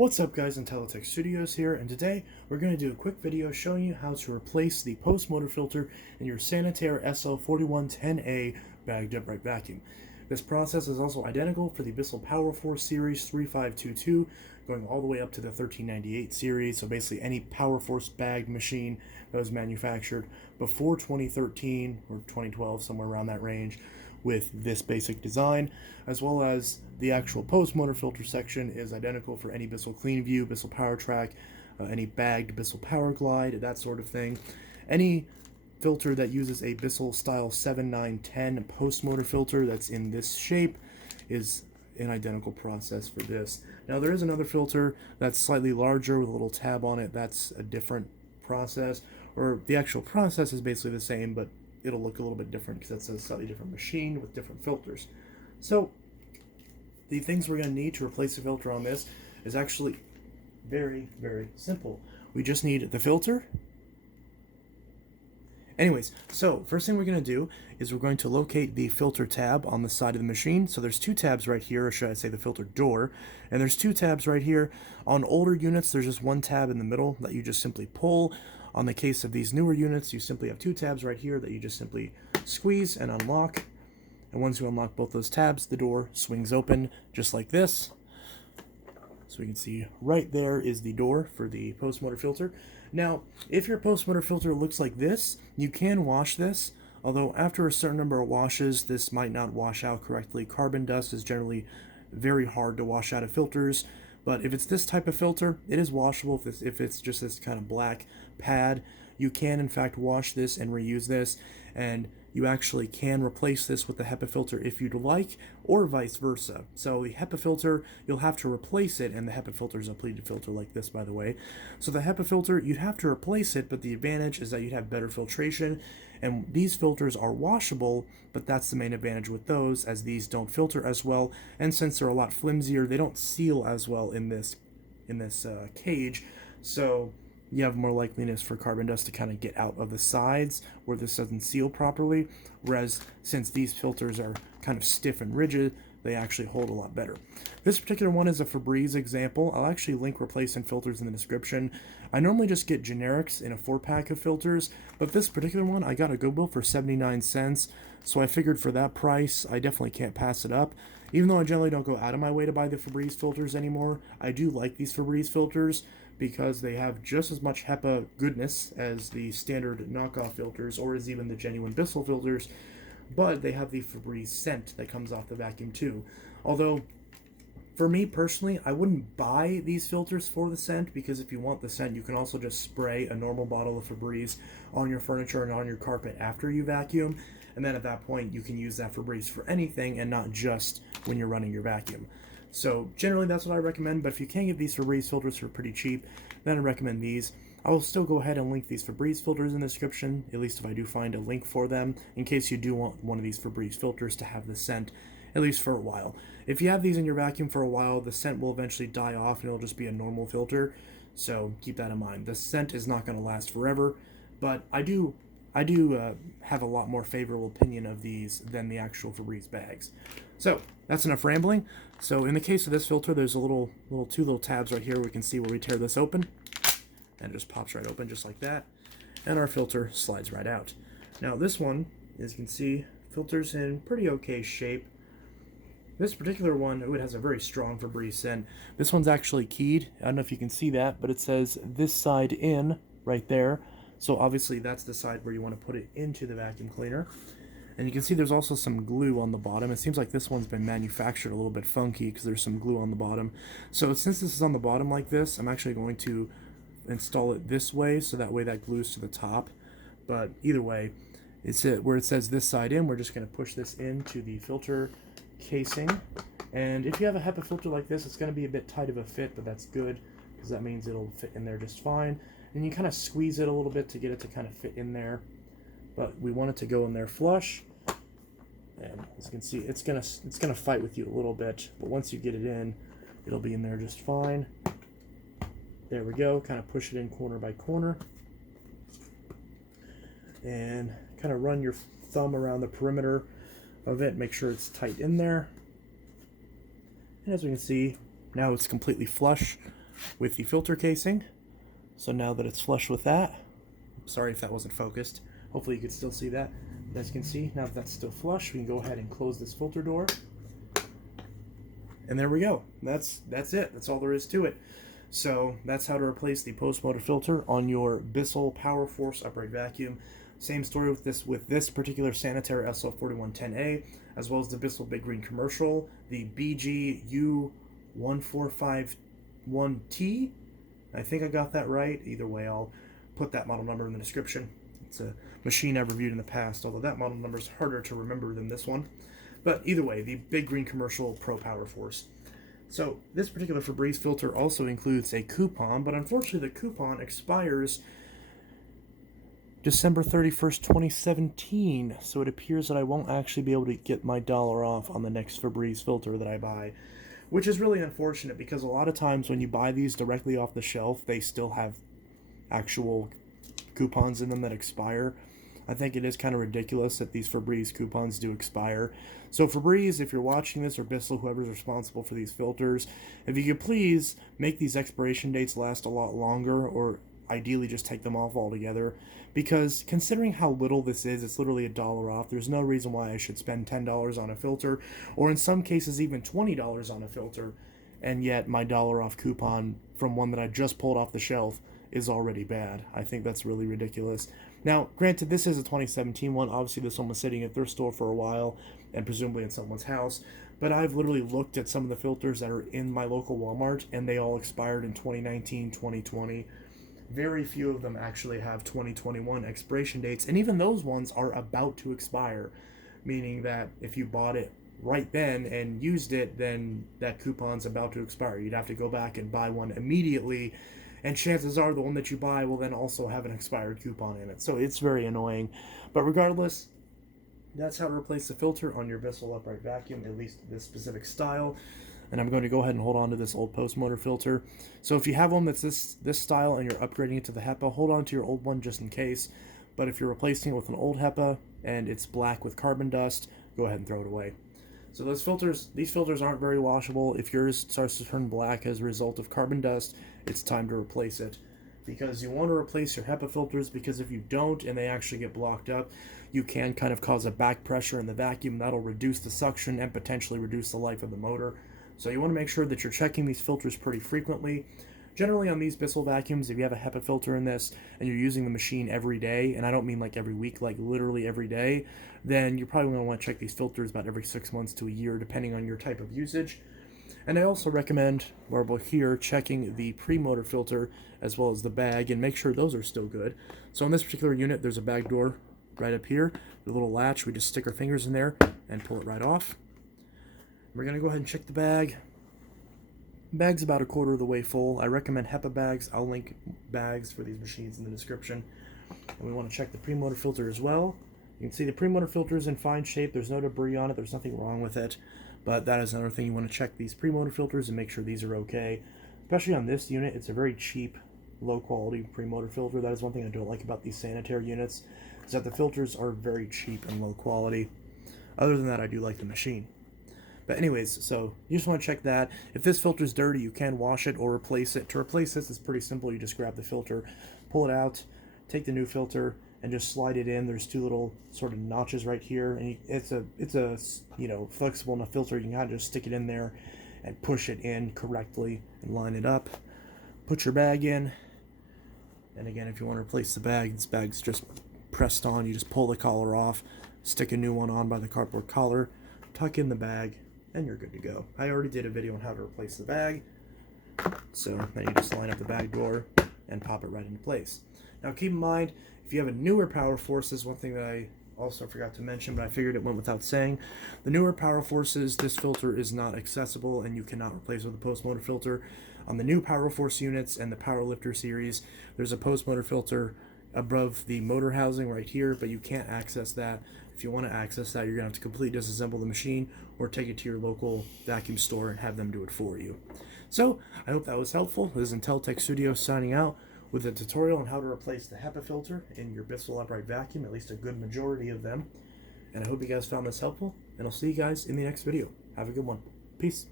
What's up guys, Untitled Studios here, and today we're going to do a quick video showing you how to replace the post-motor filter in your Sanitare SL4110A bagged upright vacuum. This process is also identical for the Bissell Power Force Series 3522, going all the way up to the 1398 series, so basically any Power Force bagged machine that was manufactured before 2013 or 2012, somewhere around that range, with this basic design, as well as the actual post-motor filter section is identical for any Bissell CleanView, Bissell PowerTrack, any bagged Bissell PowerGlide, that sort of thing. Any filter that uses a Bissell style 7910 post-motor filter that's in this shape is an identical process for this. Now there is another filter that's slightly larger with a little tab on it. That's a different process, or the actual process is basically the same, but it'll look a little bit different because it's a slightly different machine with different filters. So the things we're going to need to replace the filter on this is actually very, very simple. We just need the filter. Anyways, so first thing we're going to do is we're going to locate the filter tab on the side of the machine. So there's two tabs right here, or should I say the filter door, and there's two tabs right here. On older units, there's just one tab in the middle that you just simply pull. On the case of these newer units, you simply have two tabs right here that you just simply squeeze and unlock. And once you unlock both those tabs, the door swings open just like this. So we can see right there is the door for the post-motor filter. Now, if your post-motor filter looks like this, you can wash this, although after a certain number of washes, this might not wash out correctly. Carbon dust is generally very hard to wash out of filters, but if it's this type of filter, it is washable. If it's just this kind of black pad, you can in fact wash this and reuse this, and you actually can replace this with the Hepa filter if you'd like, or vice versa. So the Hepa filter, you'll have to replace it, and the Hepa filter is a pleated filter like this, by the way. So the Hepa filter, you'd have to replace it, but the advantage is that you'd have better filtration, and these filters are washable, but that's the main advantage with those, as these don't filter as well, and since they're a lot flimsier, they don't seal as well in this cage, so you have more likeliness for carbon dust to kind of get out of the sides where this doesn't seal properly, whereas since these filters are kind of stiff and rigid, they actually hold a lot better. This particular one is a Febreze example. I'll actually link replacement filters in the description. I normally just get generics in a 4-pack of filters, but this particular one I got a Goodwill for 79 cents, so I figured for that price I definitely can't pass it up. Even though I generally don't go out of my way to buy the Febreze filters anymore, I do like these Febreze filters because they have just as much Hepa goodness as the standard knockoff filters, or as even the genuine Bissell filters, but they have the Febreze scent that comes off the vacuum too. Although, for me personally, I wouldn't buy these filters for the scent, because if you want the scent, you can also just spray a normal bottle of Febreze on your furniture and on your carpet after you vacuum, and then at that point you can use that Febreze for anything and not just when you're running your vacuum. So generally that's what I recommend, but if you can get these Febreze filters for pretty cheap, then I recommend these. I will still go ahead and link these Febreze filters in the description, at least if I do find a link for them, in case you do want one of these Febreze filters to have the scent, at least for a while. If you have these in your vacuum for a while, the scent will eventually die off and it'll just be a normal filter, so keep that in mind. The scent is not going to last forever, but I do have a lot more favorable opinion of these than the actual Febreze bags. So that's enough rambling. So in the case of this filter, there's two little tabs right here. We can see where we tear this open, and it just pops right open just like that, and our filter slides right out. Now this one, as you can see, filters in pretty okay shape. This particular one, it has a very strong Febreze scent. This one's actually keyed. I don't know if you can see that, but it says this side in right there. So obviously that's the side where you want to put it into the vacuum cleaner. And you can see there's also some glue on the bottom. It seems like this one's been manufactured a little bit funky because there's some glue on the bottom. So since this is on the bottom like this, I'm actually going to install it this way, so that way that glues to the top. But either way, it's where it says this side in, we're just going to push this into the filter casing. And if you have a Hepa filter like this, it's going to be a bit tight of a fit, but that's good because that means it'll fit in there just fine. And you kind of squeeze it a little bit to get it to kind of fit in there, but we want it to go in there flush. And as you can see, it's gonna fight with you a little bit, but once you get it in, it'll be in there just fine. There we go. Kind of push it in corner by corner, and kind of run your thumb around the perimeter of it. Make sure it's tight in there. And as we can see, now it's completely flush with the filter casing. So now that it's flush with that, sorry if that wasn't focused. Hopefully you can still see that. As you can see, now that that's still flush, we can go ahead and close this filter door. And there we go. That's it. That's all there is to it. So that's how to replace the post motor filter on your Bissell Power Force upright vacuum. Same story with this particular Sanitare SL4110A, as well as the Bissell Big Green Commercial, the BG-U1451T. I think I got that right. Either way, I'll put that model number in the description. It's a machine I've reviewed in the past, although that model number is harder to remember than this one. But either way, the Big Green Commercial Pro Power Force. So this particular Febreze filter also includes a coupon, but unfortunately the coupon expires December 31st, 2017. So it appears that I won't actually be able to get my $1 off on the next Febreze filter that I buy, which is really unfortunate because a lot of times when you buy these directly off the shelf, they still have actual coupons in them that expire. I think it is kind of ridiculous that these Febreze coupons do expire. So Febreze, if you're watching this, or Bissell, whoever's responsible for these filters, if you could please make these expiration dates last a lot longer, or ideally just take them off altogether, because considering how little this is, it's literally $1 off. There's no reason why I should spend $10 on a filter, or in some cases even $20 on a filter, and yet my $1 off coupon from one that I just pulled off the shelf is already bad. I think that's really ridiculous. Now, granted, this is a 2017 one. Obviously, this one was sitting at their store for a while, and presumably in someone's house. But I've literally looked at some of the filters that are in my local Walmart, and they all expired in 2019, 2020. Very few of them actually have 2021 expiration dates, and even those ones are about to expire, meaning that if you bought it right then and used it, then that coupon's about to expire. You'd have to go back and buy one immediately, and chances are the one that you buy will then also have an expired coupon in it. So it's very annoying. But regardless, that's how to replace the filter on your Bissell upright vacuum, at least this specific style. And I'm going to go ahead and hold on to this old post motor filter. So if you have one that's this style and you're upgrading it to the Hepa, hold on to your old one just in case. But if you're replacing it with an old Hepa and it's black with carbon dust, go ahead and throw it away. So these filters aren't very washable. If yours starts to turn black as a result of carbon dust, it's time to replace it. Because you want to replace your Hepa filters, because if you don't and they actually get blocked up, you can kind of cause a back pressure in the vacuum. That'll reduce the suction and potentially reduce the life of the motor. So you want to make sure that you're checking these filters pretty frequently. Generally on these Bissell vacuums, if you have a Hepa filter in this and you're using the machine every day, and I don't mean like every week, like literally every day, then you're probably going to want to check these filters about every 6 months to a year, depending on your type of usage. And I also recommend, while we're here, checking the pre-motor filter as well as the bag and make sure those are still good. So on this particular unit, there's a bag door right up here, the little latch. We just stick our fingers in there and pull it right off. We're going to go ahead and check the bag. The bag's about 1/4 of the way full. I recommend Hepa bags. I'll link bags for these machines in the description. And we want to check the pre-motor filter as well. You can see the pre-motor filter is in fine shape. There's no debris on it. There's nothing wrong with it. But that is another thing. You want to check these pre-motor filters and make sure these are okay. Especially on this unit, it's a very cheap, low-quality pre-motor filter. That is one thing I don't like about these Sanitare units, is that the filters are very cheap and low quality. Other than that, I do like the machine. But anyways, so you just want to check that. If this filter is dirty, you can wash it or replace it. To replace this, it's pretty simple. You just grab the filter, pull it out, take the new filter, and just slide it in. There's 2 little sort of notches right here, and it's a flexible enough filter. You can kind of just stick it in there and push it in correctly and line it up. Put your bag in, and again, if you want to replace the bag, this bag's just pressed on. You just pull the collar off, stick a new one on by the cardboard collar, tuck in the bag, and you're good to go. I already did a video on how to replace the bag, so then you just line up the bag door and pop it right into place. Now keep in mind, if you have a newer Power Force, this is one thing that I also forgot to mention, but I figured it went without saying. The newer Power Forces, this filter is not accessible and you cannot replace it with a post motor filter. On the new Power Force units and the Power Lifter series, there's a post motor filter above the motor housing right here, but you can't access that. If you want to access that, you're going to have to completely disassemble the machine or take it to your local vacuum store and have them do it for you. So, I hope that was helpful. This is Untitled Studio signing out with a tutorial on how to replace the Hepa filter in your Bissell upright vacuum, at least a good majority of them. And I hope you guys found this helpful, and I'll see you guys in the next video. Have a good one. Peace.